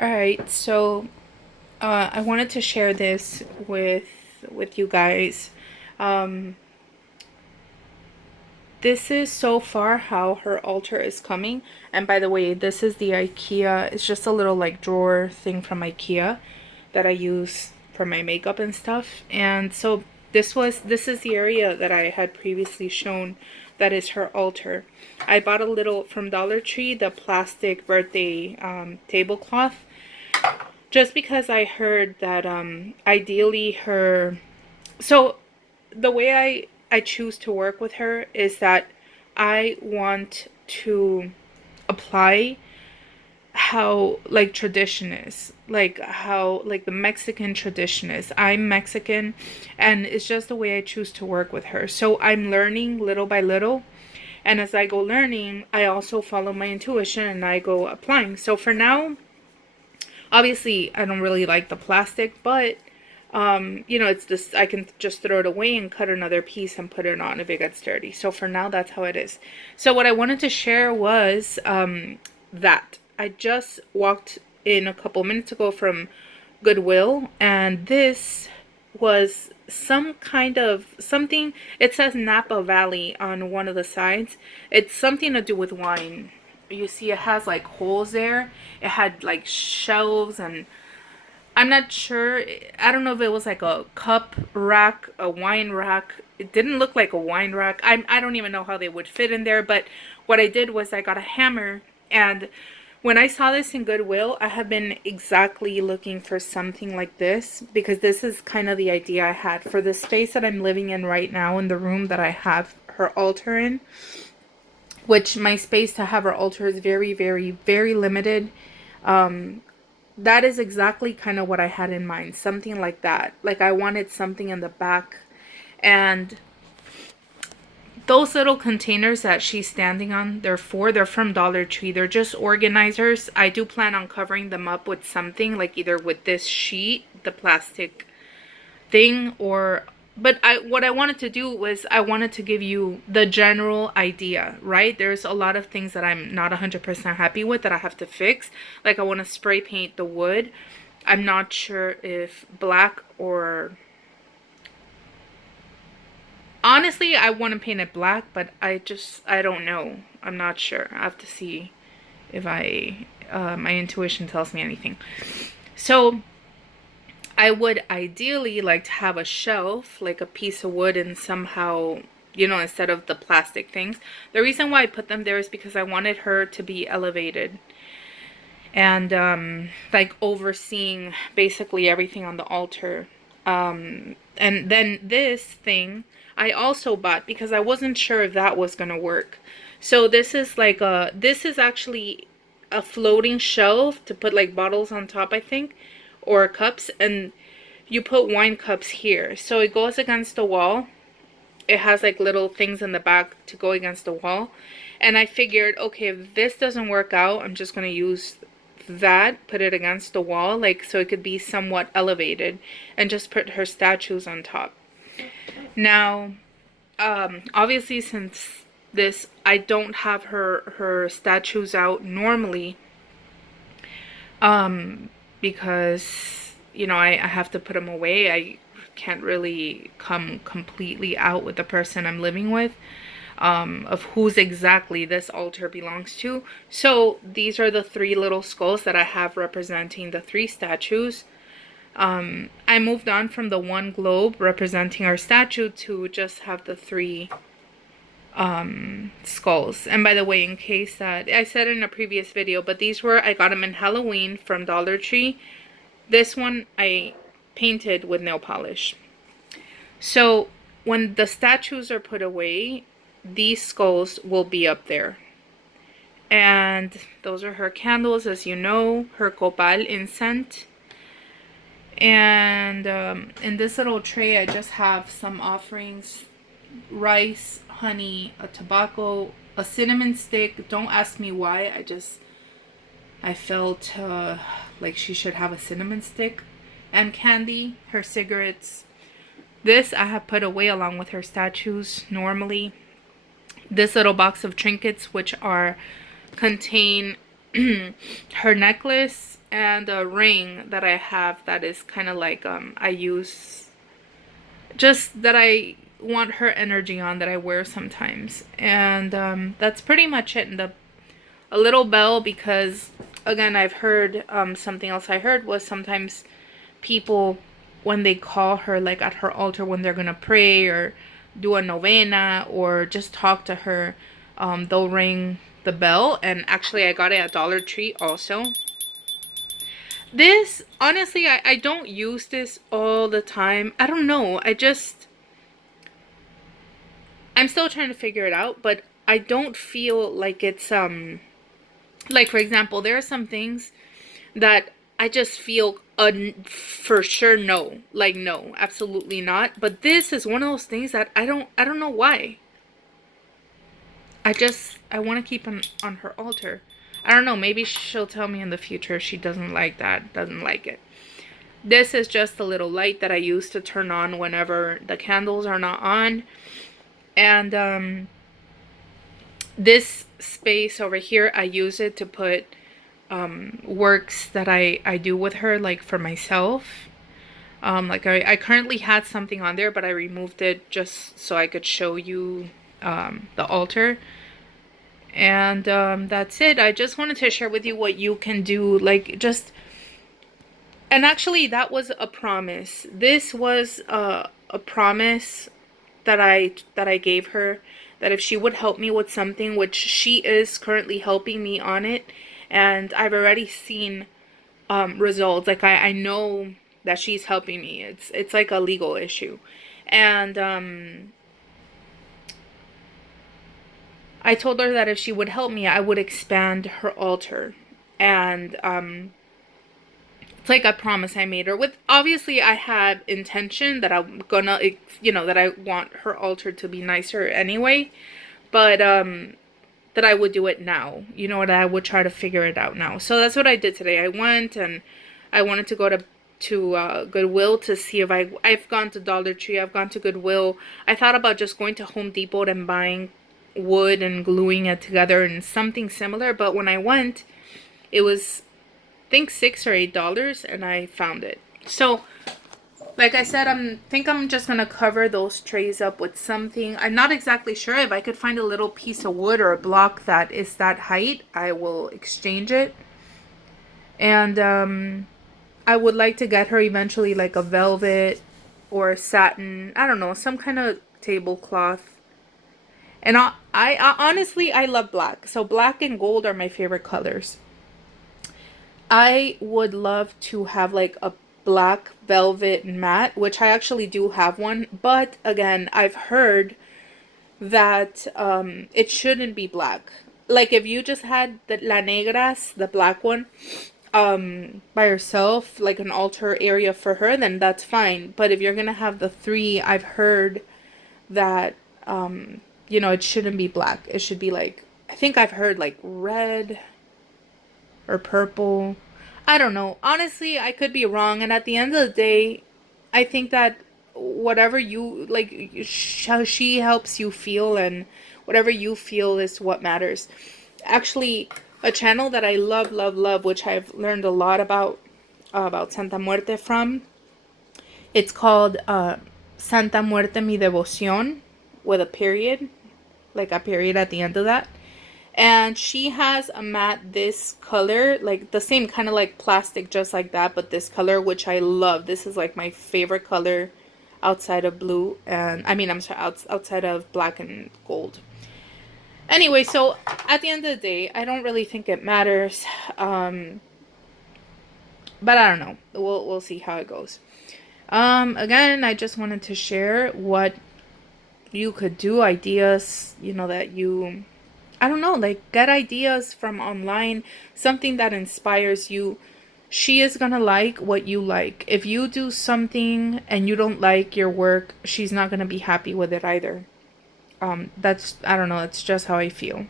All right, so I wanted to share this with you guys. Um, this is so far how her altar is coming. And by the way, this is the IKEA. It's just a little like drawer thing from IKEA that I use for my makeup and stuff. And so this is the area that I had previously shown that is her altar. I bought a little from Dollar Tree, the plastic birthday tablecloth, just because I heard that ideally her, so the way I choose to work with her is that I want to apply how like tradition is, like how like the Mexican tradition is. I'm Mexican, and it's just the way I choose to work with her. So I'm learning little by little, and as I go learning, I also follow my intuition and I go applying. So for now, obviously I don't really like the plastic, but it's just I can just throw it away and cut another piece and put it on if it gets dirty. So for now, that's how it is. So what I wanted to share was that I just walked in a couple minutes ago from Goodwill, and this was some kind of something. It says Napa Valley on one of the sides. It's something to do with wine. You see, it has like holes there. It had like shelves, and I'm not sure. I don't know if it was like a cup rack, a wine rack. It didn't look like a wine rack. I don't even know how they would fit in there. But what I did was I got a hammer. And when I saw this in Goodwill, I have been exactly looking for something like this. Because this is kind of the idea I had for the space that I'm living in right now, in the room that I have her altar in. Which my space to have her altar is very, very, very limited. That is exactly kind of what I had in mind. Something like that. Like I wanted something in the back. And those little containers that she's standing on, they're from Dollar Tree. They're just organizers. I do plan on covering them up with something, like either with this sheet, the plastic thing, or but what I wanted to do was I wanted to give you the general idea, right? There's a lot of things that I'm not 100% happy with that I have to fix. Like I want to spray paint the wood. I'm not sure if black or, honestly, I want to paint it black, but I don't know. I'm not sure. I have to see if my intuition tells me anything. So I would ideally like to have a shelf, like a piece of wood, and somehow, instead of the plastic things. The reason why I put them there is because I wanted her to be elevated and like overseeing basically everything on the altar. And then this thing I also bought because I wasn't sure if that was gonna work. So this is actually a floating shelf to put like bottles on top, I think, or cups, and you put wine cups here. So it goes against the wall. It has like little things in the back to go against the wall. And I figured, okay, if this doesn't work out, I'm just going to use that, put it against the wall, like so it could be somewhat elevated, and just put her statues on top. Now, obviously, since this, I don't have her statues out normally, because I have to put them away. I can't really come completely out with the person I'm living with, of whose exactly this altar belongs to. So these are the three little skulls that I have representing the three statues. I moved on from the one globe representing our statue to just have the three skulls. And by the way, in case that I said in a previous video, but I got them in Halloween from Dollar Tree. This one I painted with nail polish. So when the statues are put away, these skulls will be up there. And those are her candles, as you know, her copal incense. And in this little tray, I just have some offerings: rice, honey, a tobacco, a cinnamon stick. Don't ask me why. I felt like she should have a cinnamon stick, and candy, her cigarettes. This I have put away along with her statues normally. This little box of trinkets, which contain her necklace and a ring that I have that is kind of like I use just that I want her energy on, that I wear sometimes. And that's pretty much it. And a little bell, because again, I've heard something else I heard was sometimes people, when they call her like at her altar when they're gonna pray or do a novena or just talk to her, they'll ring the bell. And actually I got it at Dollar Tree also. This, honestly, I don't use this all the time. I don't know. I'm still trying to figure it out, but I don't feel like it's, like, for example, there are some things that I just feel for sure no. Like, no, absolutely not. But this is one of those things that I don't know why. I want to keep on her altar. I don't know, maybe she'll tell me in the future she doesn't like that, doesn't like it. This is just a little light that I use to turn on whenever the candles are not on. And this space over here, I use it to put works that I do with her, like for myself. Like I currently had something on there, but I removed it just so I could show you the altar. And that's it. I just wanted to share with you what you can do, like just. And actually, that was a promise. This was a promise that I gave her, that if she would help me with something, which she is currently helping me on it, and I've already seen results. Like I know that she's helping me. It's like a legal issue, and I told her that if she would help me, I would expand her altar, and it's like a promise I made her. With, obviously, I had intention that I'm gonna, that I want her altar to be nicer anyway, but that I would do it now. That I would try to figure it out now. So that's what I did today. I went and I wanted to go to Goodwill to see if I've gone to Dollar Tree, I've gone to Goodwill. I thought about just going to Home Depot and buying wood and gluing it together and something similar, but when I went, it was, I think, $6 or $8, and I found it. So like I said, think I'm just gonna cover those trays up with something. I'm not exactly sure. If I could find a little piece of wood or a block that is that height, I will exchange it. And I would like to get her eventually like a velvet or a satin, I don't know, some kind of tablecloth. And I honestly, I love black. So black and gold are my favorite colors. I would love to have like a black velvet mat, which I actually do have one. But again, I've heard that it shouldn't be black. Like if you just had the La Negras, the black one, by herself, like an altar area for her, then that's fine. But if you're gonna have the three, I've heard that it shouldn't be black. It should be like, I think I've heard like red or purple. I don't know. Honestly, I could be wrong. And at the end of the day, I think that whatever you like, how she helps you feel, and whatever you feel is what matters. Actually, a channel that I love, love, love, which I've learned a lot about Santa Muerte from. It's called Santa Muerte Mi Devoción, with a period, like a period at the end of that. And she has a mat this color, like the same kind of like plastic, just like that, but this color, which I love. This is like my favorite color outside of blue, and I mean, I'm sorry, outside of black and gold. Anyway, so at the end of the day, I don't really think it matters. But I don't know. We'll see how it goes. Again, I just wanted to share what you could do, ideas, that you, I don't know, like get ideas from online, something that inspires you. She is gonna like what you like. If you do something and you don't like your work, she's not gonna be happy with it either. That's, I don't know, it's just how I feel.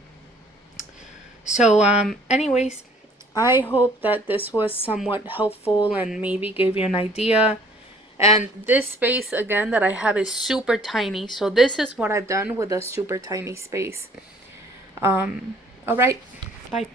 So, anyways, I hope that this was somewhat helpful and maybe gave you an idea. And this space, again, that I have is super tiny. So this is what I've done with a super tiny space. All right. Bye.